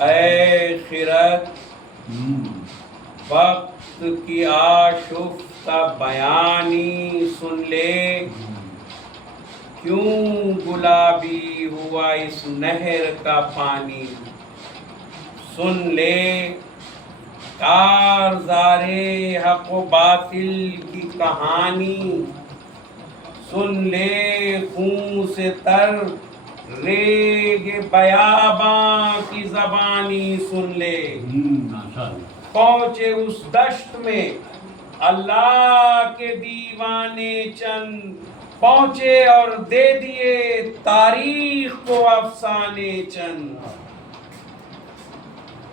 اے خرد وقت کی آشفتہ بیانی سن لے، کیوں گلابی ہوا اس نہر کا پانی؟ سن لے کارزار حق و باطل کی کہانی، سن لے خون سے تر ریگ بیاباں کی زبانی، سن لے پہنچے اس دشت میں اللہ کے دیوانے چند، پہنچے اور دے دیے تاریخ کو افسانے چند۔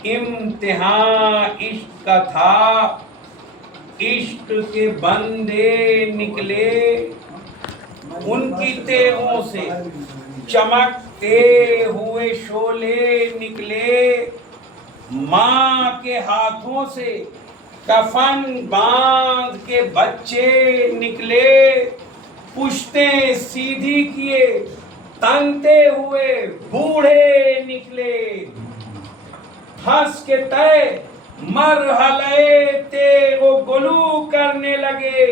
امتحان عشق کا تھا، عشق کے بندے نکلے، ان کی تیغوں سے چمکتے ہوئے شعلے نکلے، ماں کے ہاتھوں سے کفن باندھ کے بچے نکلے، پشتیں سیدھی کیے تنتے ہوئے بوڑھے نکلے، ہنس کے تے مرحلے تیغ و گلو کرنے لگے،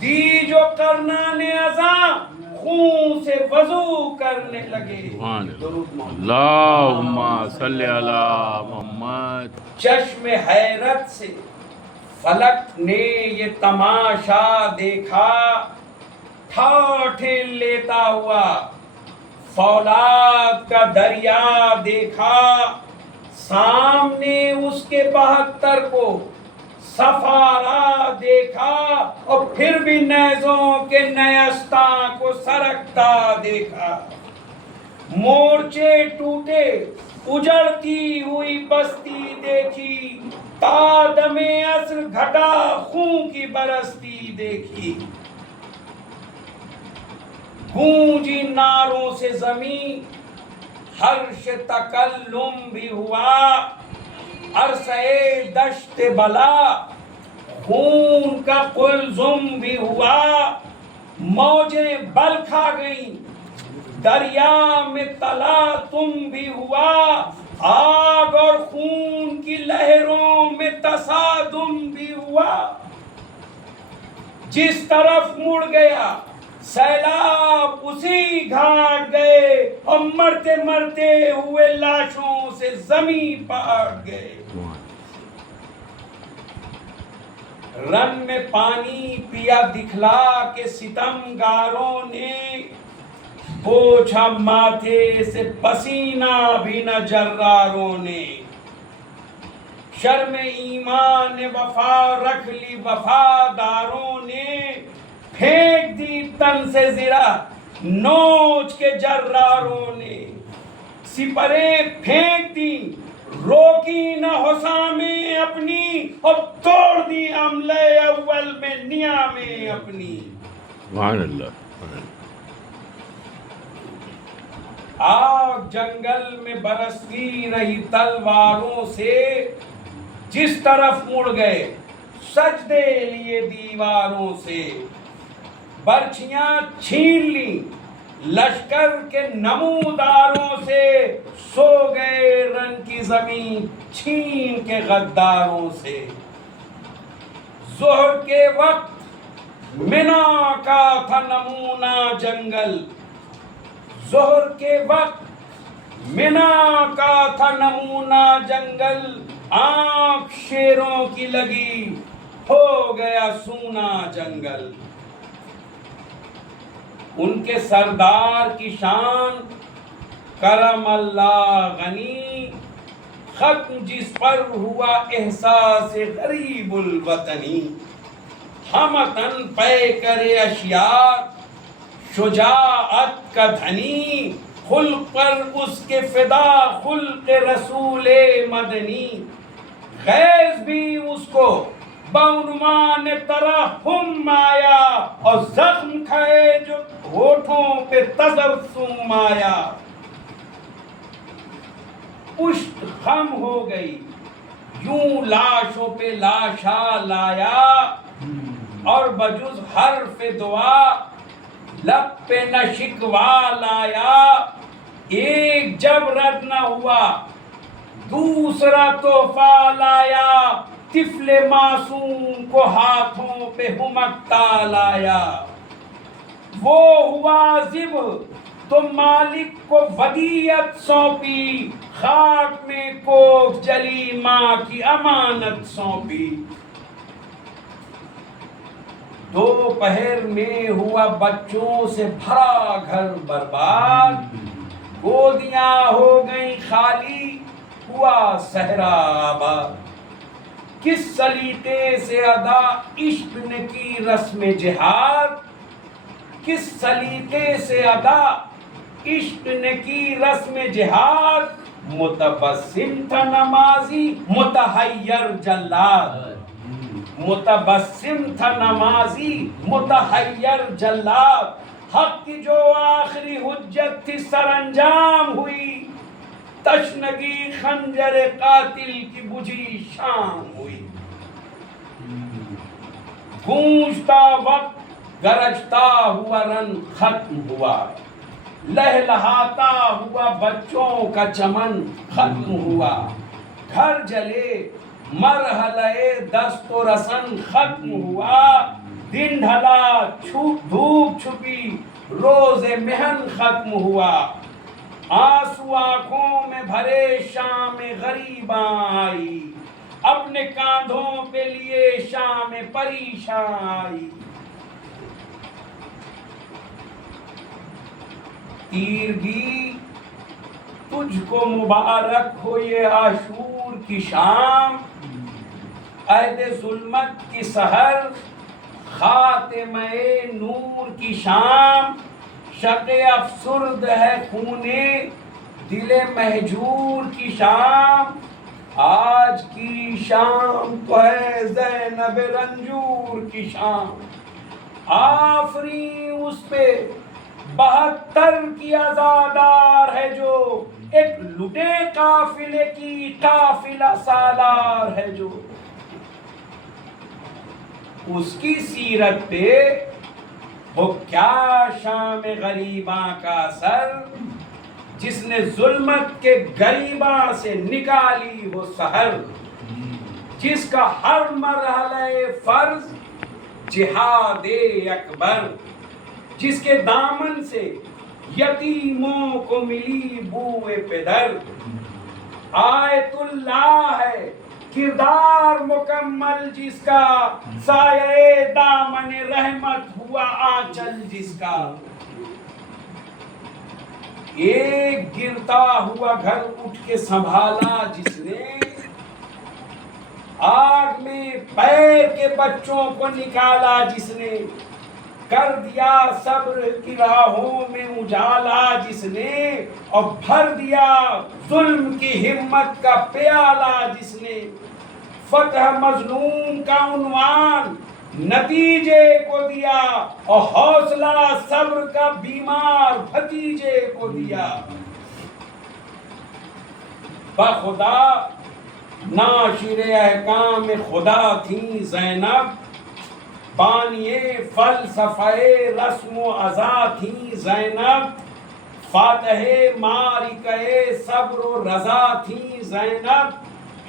دی جو کرنان ازاں خون سے وضو کرنے لگے۔ اللہم صلی علی محمد۔ چشم حیرت سے فلک نے یہ تماشا دیکھا، ٹھاٹھیں لیتا ہوا فولاد کا دریا دیکھا، سامنے اس کے 72 کو سفارا دیکھا، اور پھر بھی نیزوں کے نیستاں کو سرکتا دیکھا، مورچے ٹوٹے اجڑتی ہوئی بستی دیکھی، تا دم عصر گھٹا خون کی برستی دیکھی، گونجی ناروں سے زمین، حرش تکلم بھی ہوا، عرصہ دشت بلا خون کا قلزم بھی ہوا، موجیں بل کھا گئیں، دریا میں تلاطم بھی ہوا، آگ اور خون کی لہروں میں تصادم بھی ہوا، جس طرف مڑ گیا سیلاب اسی گھاٹ گئے، اور مرتے مرتے ہوئے لاشوں سے زمین پاٹ گئے۔ رن میں پانی پیا دکھلا کے ستمگاروں نے، پوچھا ماتھے سے پسینہ بھی نہ جراروں نے، شرم ایمان وفا رکھ لی وفاداروں نے، پھینک دی تن سے زرہ نوچ کے جراروں نے، سپریں پھینک دی روکی نہ حسامیں اپنی، اور توڑ دی عملے اول میں نیامیں اپنی۔ سبحان اللہ۔ آگ جنگل میں برستی رہی تلواروں سے، جس طرف مڑ گئے سجدے لیے دیواروں سے، برچھیاں چھین لی لشکر کے نموداروں سے، سو گئے رن کی زمین چھین کے غداروں سے۔ ظہر کے وقت منا کا تھا نمونہ جنگل، ظہر کے وقت منا کا تھا نمونہ جنگل، آنکھ شیروں کی لگی ہو گیا سونا جنگل۔ ان کے سردار کی شان کرم اللہ غنی، ختم جس پر ہوا احساس غریب الوطنی، ہمتن پے کرے اشیاء شجاعت کا دھنی، خلق پر اس کے فدا خلق رسول مدنی، غیظ بھی اس کو بعنوان ترحم آیا، اور زخم کھائے جو ہونٹوں پہ تبسم آیا، پشت خم ہو گئی یوں لاشوں پہ لاشا لایا، اور بجز حرف دعا لب پہ نہ شکوا لایا، ایک جب رد نہ ہوا دوسرا تحفہ لایا، طفل معصوم کو ہاتھوں پہ ہمکتا لایا۔ وہ ہوا ذبح تو مالک کو ودیعت سونپی، خاک میں کوکھ جلی ماں کی امانت سونپی۔ دوپہر میں ہوا بچوں سے بھرا گھر برباد، گودیاں ہو گئیں خالی ہوا صحرا آباد۔ کس سلیقے سے ادا عشق نے کی رسم جہاد، کس سلیقے سے ادا عشق نے کی رسم جہاد، متبسم تھا نمازی متحیر جلاد، متبسم تھا نمازی متحیر جلاد۔ حق کی جو آخری حجت تھی سر انجام ہوئی، تشنگی خنجر قاتل کی بجھی شام ہوئی۔ گونجتا وقت گرجتا ہوا رن ختم ہوا، لہلہاتا ہوا بچوں کا چمن ختم ہوا۔ گھر جلے مرحلہ دست و رسن ختم ہوا، دن ڈھلا دھوپ چھپی روز محن ختم ہوا۔ آنسو آنکھوں میں بھرے شام غریباں آئی، اپنے کاندھوں پہ لیے شام پریشاں آئی۔ تیرگی تجھ کو مبارک ہو یہ عاشور کی شام، عہد ظلمت کی سحر خاتمہ نور کی شام۔ شق افسرد ہے خون دل مہجور کی شام، آج کی شام تو ہے زینب رنجور کی شام۔ آفرین اس پہ 72 کی عزادار ہے جو، ایک لٹے قافلے کی قافلہ سالار ہے جو۔ اس کی سیرت پہ وہ کیا شام غریباں کا اثر، جس نے ظلمت کے غریباں سے نکالی وہ سحر، جس کا ہر مرحلہ فرض جہاد اکبر، جس کے دامن سے یتیموں کو ملی بوئے پدر۔ آیت اللہ ہے کردار مکمل جس کا، سایہ دامن رحمت ہوا آنچل جس کا۔ ایک گرتا ہوا گھر اٹھ کے سنبھالا جس نے، آگ میں پیر کے بچوں کو نکالا جس نے، کر دیا صبر کی راہوں میں اجالا جس نے، اور بھر دیا ظلم کی ہمت کا پیالہ جس نے۔ فتح مظلوم کا عنوان نتیجے کو دیا، اور حوصلہ صبر کا بیمار بھتیجے کو دیا۔ بخدا ناشر احکام خدا تھیں زینب، بانیے فلسفہ رسم و ازا تھیں زینب، فاتح معرکہ صبر و رضا تھیں زینب،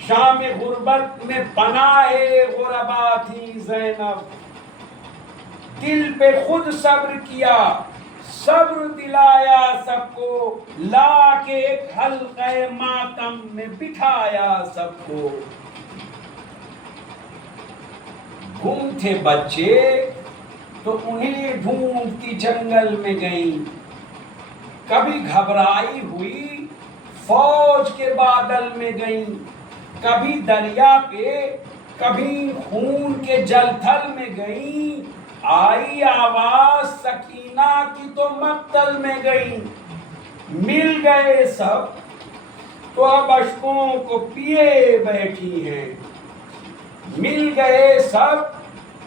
شام غربت میں پناہ غربا تھیں زینب۔ دل پہ خود صبر کیا، صبر دلایا سب کو، لا کے ایک حلقہ ماتم میں بٹھایا سب کو۔ گم تھے بچے تو انہیں ڈھونڈتی جنگل میں گئیں، کبھی گھبرائی ہوئی فوج کے بادل میں گئیں، کبھی دریا پہ کبھی خون کے جل تھل میں گئیں، آئی آواز سکینہ کی تو مقتل میں گئیں۔ مل گئے سب تو اب اشکوں کو پیے بیٹھی ہیں، مل گئے سب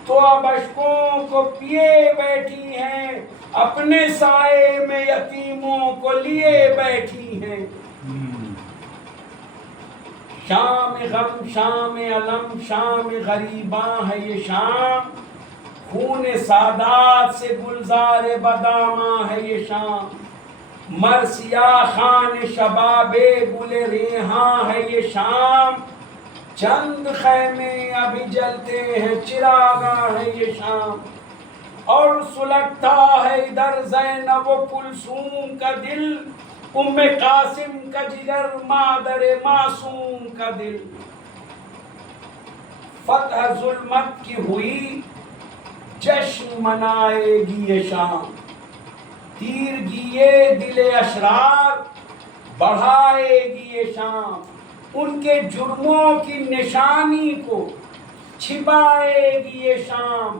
تو اب اشکوں کو پیے بیٹھی ہیں، اپنے سائے میں یتیموں کو لیے بیٹھی ہیں۔ شام غم شام علم شام غریباں ہے یہ شام، خون سادات سے گلزار بداماں ہے یہ شام، مرثیہ خان شباب گل ریحاں ہے یہ شام، چند خیمے ابھی جلتے ہیں چراغاں ہے یہ شام، اور سلگتا ہے ادھر زینب و کلثوم کا دل، ام قاسم کا جگر مادر معصوم کا دل۔ فتح ظلمت کی ہوئی جشن منائے گی یہ شام، تیرگیے دل اشرار بڑھائے گی یہ شام، ان کے جرموں کی نشانی کو چھپائے گی یہ شام،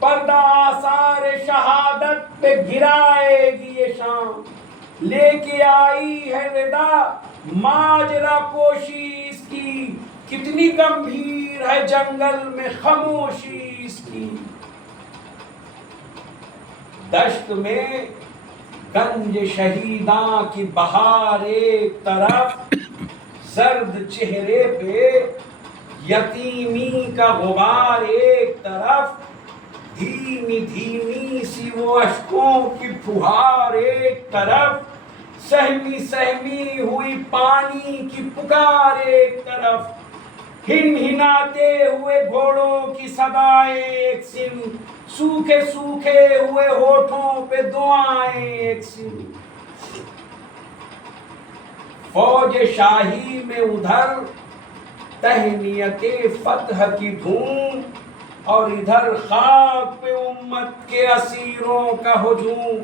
پردہ آثار شہادت پہ گرائے گی یہ شام، لے کے آئی ہے ردا ماجرا پوشی اس کی، کتنی گمبھیر ہے جنگل میں خاموشی اس کی۔ دشت میں گنج شہیداں کی بہار ایک طرف، زرد چہرے پہ یتیمی کا غبار ایک طرف، دھیمی دھیمی سی وہ اشکوں کی پھوہار ایک طرف، سہمی سہمی ہوئی پانی کی پکار ایک طرف، ہن ہناتے ہوئے گھوڑوں کی صدائیں ایک سن، سوکھے سوکھے ہوئے ہونٹوں پہ دعائیں ایک سن۔ فوج شاہی میں ادھر تہنیت فتح کی دھوم، اور ادھر خاک پہ امت کے اسیروں کا ہجوم،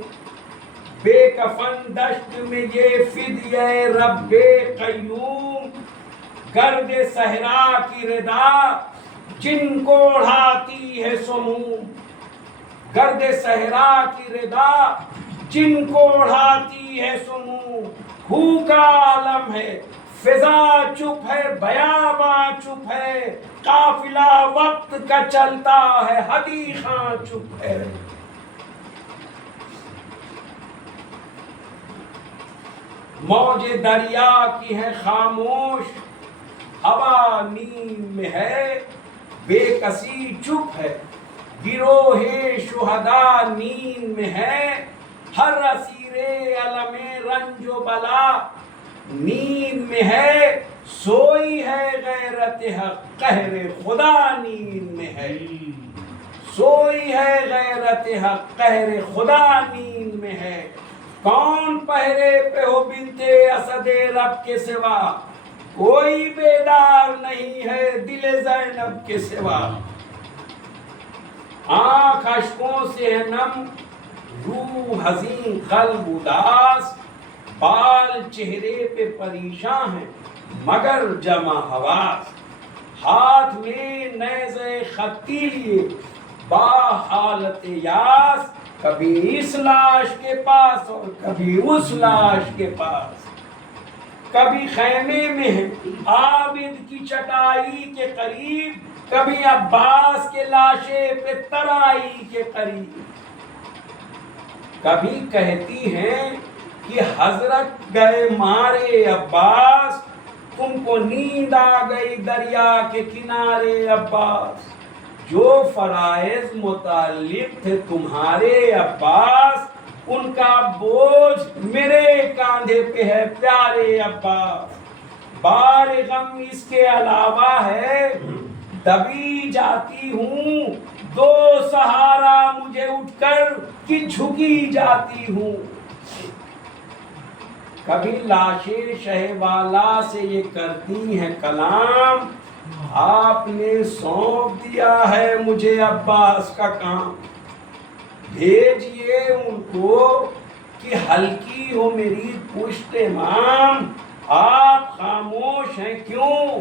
بے کفن دشت میں یہ فدیہ رب قیوم، گرد صحرا کی ردا جن کو اڑھاتی ہے سموم، گرد صحرا کی ردا جن کو اڑھاتی ہے سموم، ہو کا عالم ہے فضا چپ ہے بیاباں چپ ہے، قافلہ وقت کا چلتا ہے حدیقاں چپ ہے۔ موج دریا کی ہے خاموش ہوا نیم میں ہے، بے کسی چپ ہے گروہ شہداء نیند میں ہے، ہر اسیر علم رنج و بلا نیند میں ہے، سوئی ہے غیرت حق قہر خدا نیند میں ہے، سوئی ہے غیرت حق قہر خدا نیند میں ہے، کون پہرے پہ ہو بنت اسد رب کے سوا، کوئی بیدار نہیں ہے دل زینب کے سوا، آنکھ اشکوں سے ہے نم روح حزین قلب اداس، بال چہرے پہ پریشان ہیں مگر جمع حواس، ہاتھ میں نیزہ خطی لیے با حالت یاس، کبھی اس لاش کے پاس اور کبھی اس لاش کے پاس، کبھی خیمے میں ہے عابد کی چٹائی کے قریب، کبھی عباس کے لاشے پہ ترائی کے قریب، کبھی کہتی ہیں کہ حضرت گئے مارے عباس، تم کو نیند آ گئی دریا کے کنارے عباس، جو فرائض متعلق تھے تمہارے عباس، ان کا بوجھ میرے کاندھے پہ ہے پیارے عباس، بار غم اس کے علاوہ ہے دبی جاتی ہوں، دو سہارا مجھے اٹھ کر کہ جھکی جاتی ہوں، کبھی لاشیں شہ والا سے یہ کرتی ہیں کلام، آپ نے سونپ دیا ہے مجھے عباس کا کام، بھیجئے ان کو کہ ہلکی ہو میری پشت مام، آپ خاموش ہیں کیوں،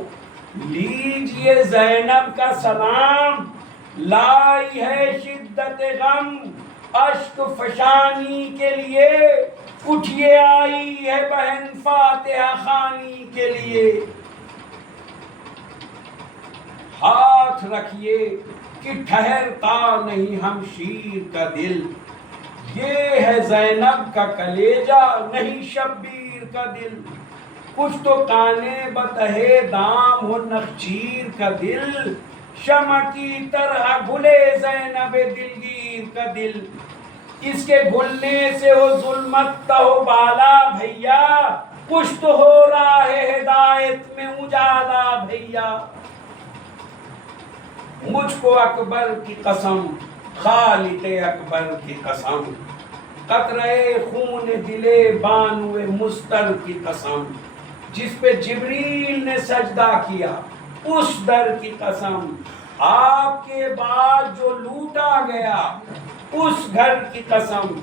لیجئے زینب کا سلام، لائی ہے شدت غم اشک فشانی کے لیے، اٹھیے آئی ہے بہن فاتحہ خوانی کے لیے، ہاتھ رکھیے کہ ٹھہرتا نہیں ہمشیر کا دل، یہ ہے زینب کا کلیجہ نہیں شبیر کا دل، کچھ تو کانے بتہے دام ہو نخچیر کا دل، شمع کی طرح گھلے زینب دلگیر کا دل، اس کے گھلنے سے ہو ظلمت تہ و بالا بھیا، کچھ تو ہو رہا ہے ہدایت میں اجالا بھیا۔ مجھ کو اکبر کی قسم، خالق اکبر کی قسم، قطرے خون دلے بانو مستر کی قسم، جس پہ جبریل نے سجدہ کیا اس در کی قسم، آپ کے بعد جو لوٹا گیا اس گھر کی قسم،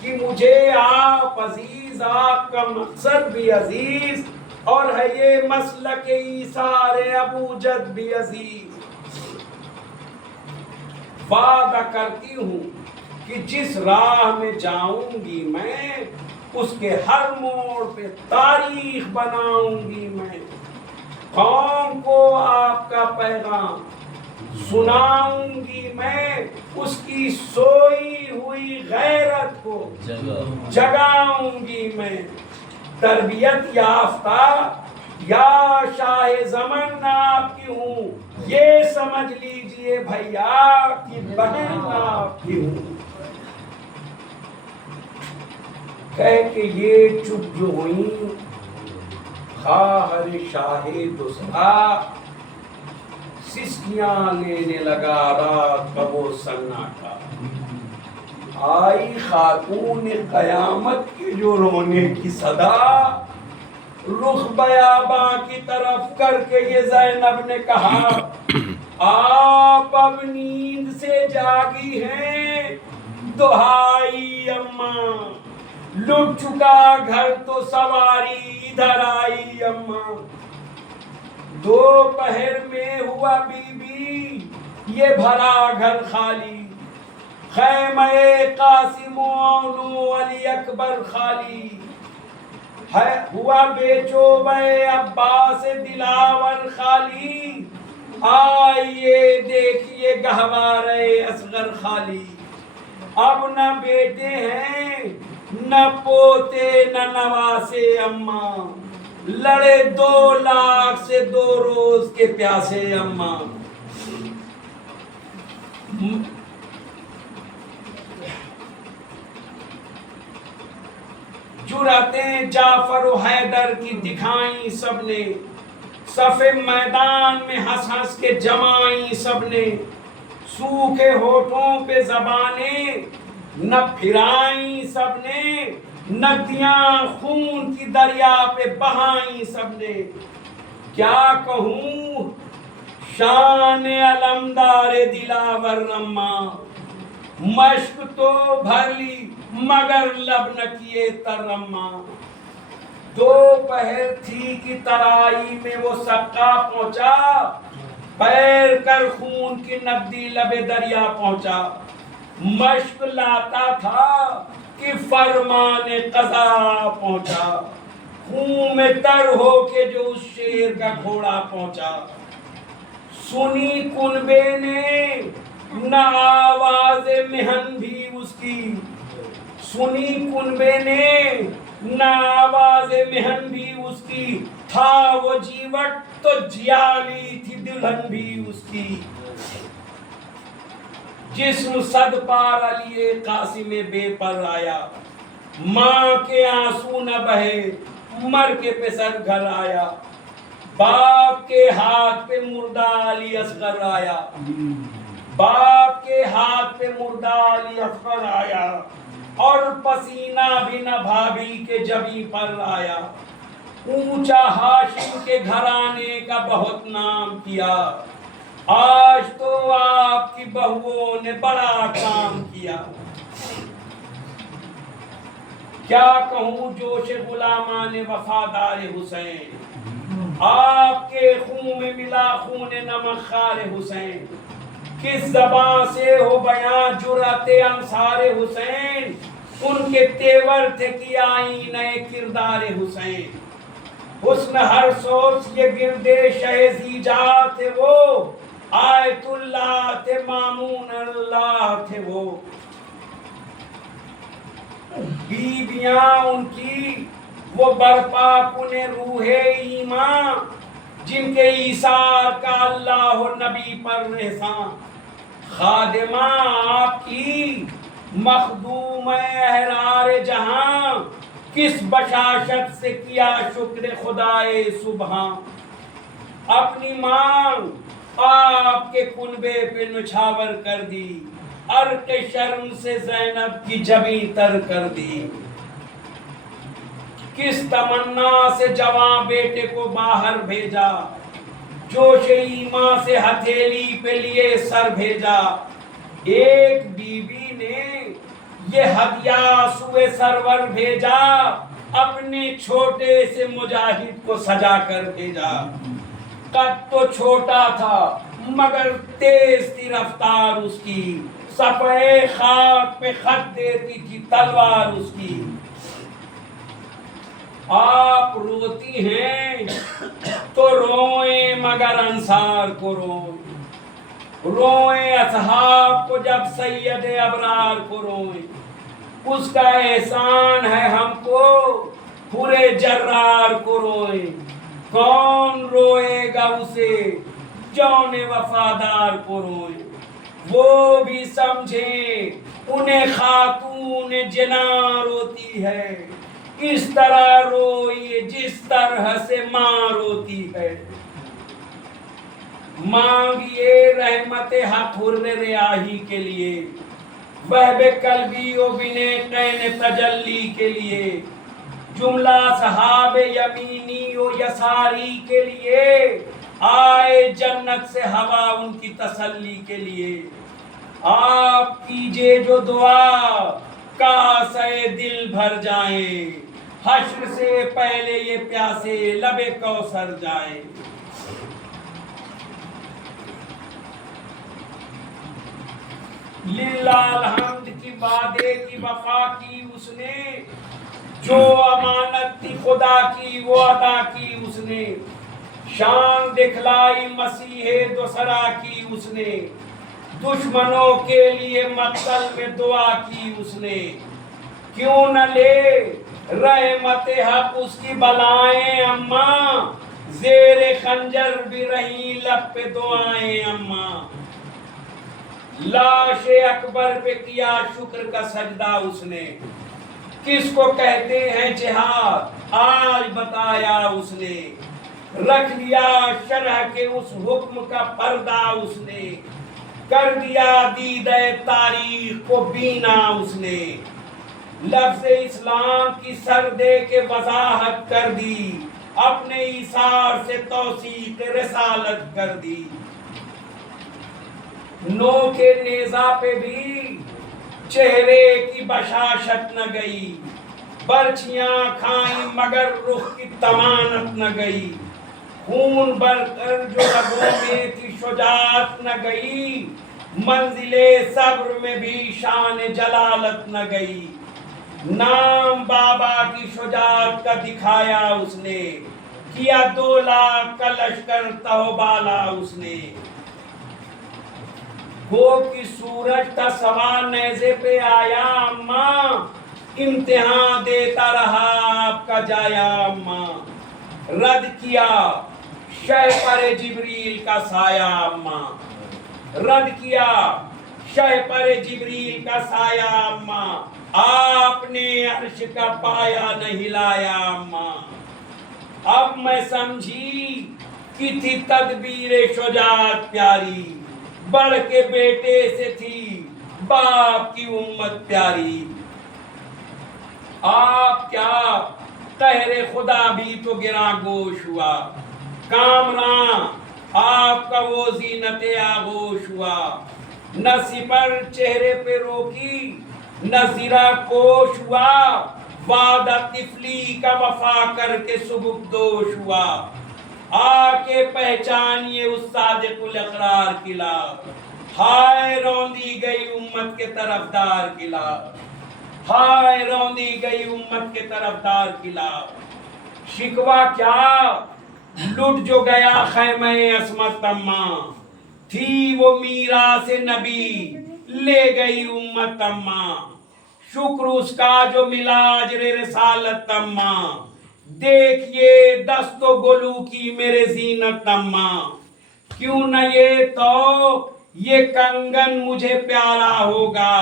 کہ مجھے آپ عزیز، آپ کا مقصد بھی عزیز، اور ہے یہ مسلک ایثار ابو جد بھی عزیز۔ وعدہ کرتی ہوں کہ جس راہ میں جاؤں گی میں، اس کے ہر موڑ پہ تاریخ بناؤں گی میں، قوم کو آپ کا پیغام سناؤں گی میں، اس کی سوئی ہوئی غیرت کو جگاؤں گی میں۔ تربیت یافتہ یا شاہ زمن آپ کی ہوں، یہ سمجھ لیجئے بھیا کہ بہن آپ کی ہوں۔ کہہ کے یہ چپ جو ہوئیں، خواہر شاہ دوسرا، سسکیاں لینے لگا رات کا وہ سناٹا، آئی خاتون قیامت کی جو رونے کی صدا، رخ بیاباں کی طرف کر کے یہ زینب نے کہا، آپ اب نیند سے جاگی ہیں دہائی اماں، لٹ چکا گھر تو سواری ادھر آئی اماں، دوپہر میں ہوا بی بی یہ بھرا گھر خالی، خیمہ قاسم و اولو علی اکبر خالی، ہوا بیچو بے عباس دلاور خالی، آئیے دیکھیے گہوارے اصغر خالی، اب نہ بیٹے ہیں نہ پوتے نہ نواسے اماں، لڑے 2 لاکھ سے 2 روز کے پیاسے اماں۔ جرأتیں جعفر و حیدر کی دکھائیں سب نے، صف میدان میں ہنس ہنس کے جمائیں سب نے، سوکھے ہونٹوں پہ زبانیں نہ پھرائیں سب نے، ندیاں خون کی دریا پہ بہائیں سب نے۔ کیا کہوں شان علمدار دلاور اماں، مشق تو بھر لی مگر لب نہ کیے تر اماں، دوپہر تھی کہ ترائی میں وہ سقا پہنچا، پیر کر خون کی ندی لب دریا پہنچا، مشق لاتا تھا کہ فرمان قضا پہنچا، خون میں تر ہو کے جو اس شیر کا گھوڑا پہنچا، سنی کنبے نے نہ آواز محن بھی اس کی، سنی کنبے نے نہ آواز محن بھی اس کی، تھا وہ جیوٹ تو جیالی تھی دلہن بھی اس کی، جسم صد پار علی قاسم بے پر آیا، ماں کے آنسو نہ بہے مر کے پسر گھر آیا، باپ کے ہاتھ پہ مردہ علی اصغر آیا، باپ کے ہاتھ پہ مردہ علی اصغر آیا، اور پسینہ بھی نہ بھابھی کے جبیں پر آیا، اونچا ہاشم کے گھرانے کا بہت نام کیا، آج تو آپ کی بہوؤں نے بڑا کام کیا۔ کیا کہوں جوش غلامان وفادار حسین، آپ کے خون میں ملا خون نمک خار حسین، کس زبان سے ہو بیان جرأت انصار حسین، ان کے تیور تھے کہ آئینہ کردار حسین، حسن ہر سوچ یہ گردے شہزیجا تھے وہ، آیت اللہ تھے مامون اللہ تھے وہ، بیویاں ان کی وہ برپا کن روح ایمان، جن کے ایثار کا اللہ اور نبی پر احسان، خادمہ آپ کی مخدوم احرار جہاں، کس بشاشت سے کیا شکر خدائے سبحان، اپنی مانگ آپ کے کنبے پہ نچھاور کر دی، عرق شرم سے زینب کی جبیں تر کر دی، کس تمنا سے جوان بیٹے کو باہر بھیجا، جوش ایمان سے ہتھیلی پہ لیے سر بھیجا، ایک بی بی نے یہ ہدیہ سوئے سرور بھیجا، اپنے چھوٹے سے مجاہد کو سجا کر بھیجا، قد تو چھوٹا تھا مگر تیز تھی رفتار اس کی، صفحے خاک پہ خط دیتی تھی تلوار اس کی، آپ روتی ہیں تو روئیں مگر انصار کو روئیں، روئیں اصحاب کو جب سید ابرار کو روئیں، اس کا احسان ہے ہم کو پورے جرار کو روئیں، کون روئے گا اسے جون وفادار کو روئیں، وہ بھی سمجھیں انہیں خاتون جنا روتی ہے، اس طرح روئیے جس طرح سے ماں روتی ہے، مانگیے رحمت حق حر ریاحی کے لیے، بہب قلبی و بنے قین تجلی کے لیے، جملہ صحاب یمینی و یساری کے لیے، آئے جنت سے ہوا ان کی تسلی کے لیے، آپ کیجئے جو دعا کاسے دل بھر جائیں، حشر سے پہلے یہ پیاسے لب کوثر جائیں، للہ الحمد کی وعدے کی وفا کی اس نے، جو امانت تھی خدا کی وہ ادا کی اس نے، شان دکھلائی مسیح دوسرا کی اس نے، دشمنوں کے لیے مقتل میں دعا کی اس نے، کیوں نہ لے رحمت حق اس کی بلائیں اماں، زیر خنجر بھی رہی لب پہ دعائیں اماں، لاش اکبر پہ کیا شکر کا سجدہ اس نے، کس کو کہتے ہیں جہاد آج بتایا اس نے، رکھ لیا شرح کے اس حکم کا پردہ اس نے، کر دیا دیدہ تاریخ کو بینا اس نے، لفظ اسلام کی سر دے کے وضاحت کر دی، اپنے ایثار سے توثیق رسالت کر دی، نو کے نیزہ پہ بھی چہرے کی بشاشت نہ گئی، برچیاں کھائیں مگر رخ کی تمانت نہ گئی، خون بر کر جو رگوں میں تھی شجاعت نہ گئی، منزل صبر میں بھی شان جلالت نہ گئی، نام بابا کی شجاعت کا دکھایا اس نے، کیا 2 لاکھ کا لشکر تہو بالا اس نے، گو کی سورج تھا سوا نیزے پہ آیا اماں، امتحان دیتا رہا آپ کا جایا اماں، رد کیا شہ پر جبریل کا سایہ اماں، رد کیا شہ پر جبریل کا سایہ اماں، آپ نے عرش کا پایا نہ ہلایا اماں، اب میں سمجھی کی تھی تدبیر شجاعت پیاری، بڑھ کے بیٹے سے تھی باپ کی امت پیاری، آپ کیا قہر خدا بھی تو گراں گوش ہوا، کامراں آپ کا وہ زینت آغوش ہوا، نہ سپر چہرے پہ روکی نہ زرہ کوش ہوا، وعدہ طفلی کا وفا کر کے سبکدوش ہوا، آ کے پہچانیے اس صادق الاقرار کی لاغ، ہائے روندی گئی امت کے طرفدار کی لاغ، ہائے روندی گئی امت کے طرفدار کی لاغ، شکوہ کیا لٹ جو گیا خیمہ عصمت اماں، تھی وہ میراث نبی لے گئی امت اماں، شکر اس کا جو ملا اجر رسالت اماں، دیکھیے دست و گلو کی میرے زینت اماں، کیوں نہ یہ تو یہ کنگن مجھے پیارا ہوگا،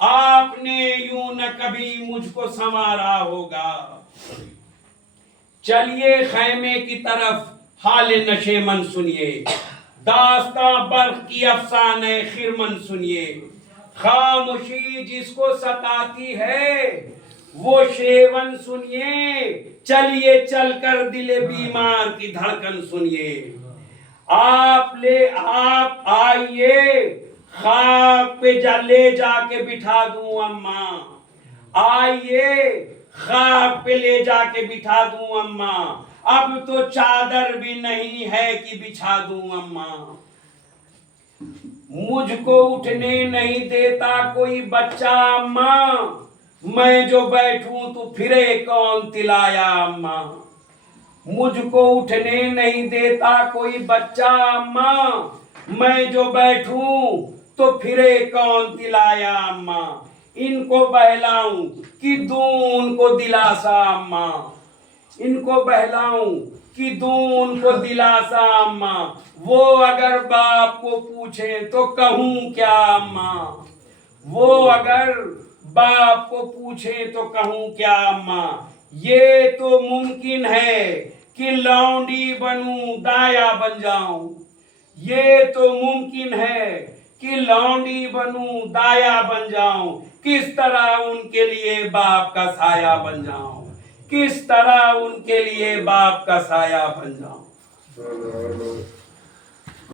آپ نے یوں نہ کبھی مجھ کو سنوارا ہوگا۔ چلیے خیمے کی طرف حال نشیمن سنیے، داستاں برق کی افسانے خرمن سنیے۔ خاموشی جس کو ستاتی ہے وہ شیون سنیے، چلیے چل کر دل بیمار کی دھڑکن سنیے۔ آپ آئیے خاک پہ لے جا کے بٹھا دوں اماں، آئیے خاک پہ لے جا کے بٹھا دوں اماں، اب تو چادر بھی نہیں ہے کہ بچھا دوں اماں۔ مجھ کو اٹھنے نہیں دیتا کوئی بچہ اماں، میں جو بیٹھوں تو پھرے کون تلایا اماں۔ مجھ کو اٹھنے نہیں دیتا کوئی بچہ اماں، میں جو بیٹھوں تو پھرے کون تلایا اماں۔ ان کو بہلاؤں کہ دوں ان کو دلاسا اماں، ان کو بہلاؤں کہ دوں ان کو دلاسا اماں، وہ اگر باپ کو پوچھیں تو کہوں کیا اماں، وہ اگر باپ کو پوچھیں تو کہوں کیا اماں۔ یہ تو ممکن ہے کہ لونڈی بنوں دایا بن جاؤں، یہ تو ممکن ہے کہ لونڈی بنوں دایا بن جاؤں، کس طرح ان کے لیے باپ کا سایہ بن جاؤں، کس طرح ان کے لیے باپ کا سایہ بن جاؤں۔